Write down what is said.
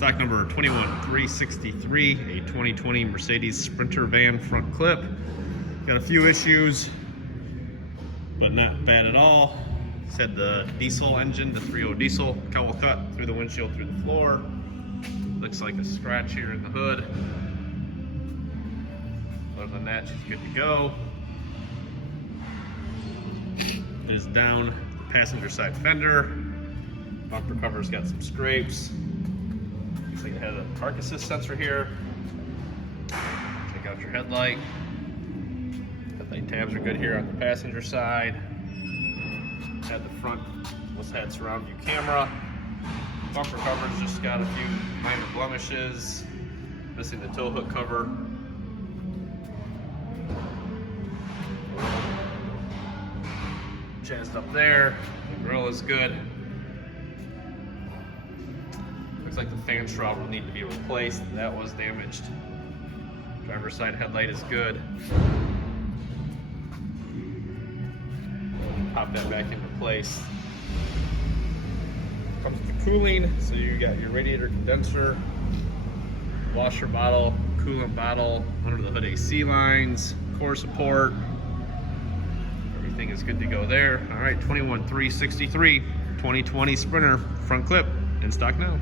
Stock number 21363, a 2020 Mercedes Sprinter van front clip. Got a few issues, but not bad at all. It's had the diesel engine, the 3.0 diesel, cowl cut through the windshield, through the floor. Looks like a scratch here in the hood. Other than that, she's good to go. It is down the passenger side fender. Bumper cover's got some scrapes. Looks like it had a park assist sensor here. Check out your headlight. Headlight tabs are good here on the passenger side. At the front, was had surround view camera. Bumper cover's just got a few minor blemishes. Missing the tow hook cover. Jazzed up there. The grill is good. Looks like the fan shroud will need to be replaced. That was damaged. Driver's side headlight is good. Pop that back into place. Comes with the cooling, so you got your radiator condenser, washer bottle, coolant bottle, under the hood AC lines, core support. Everything is good to go there. All right, 21363, 2020 Sprinter front clip in stock now.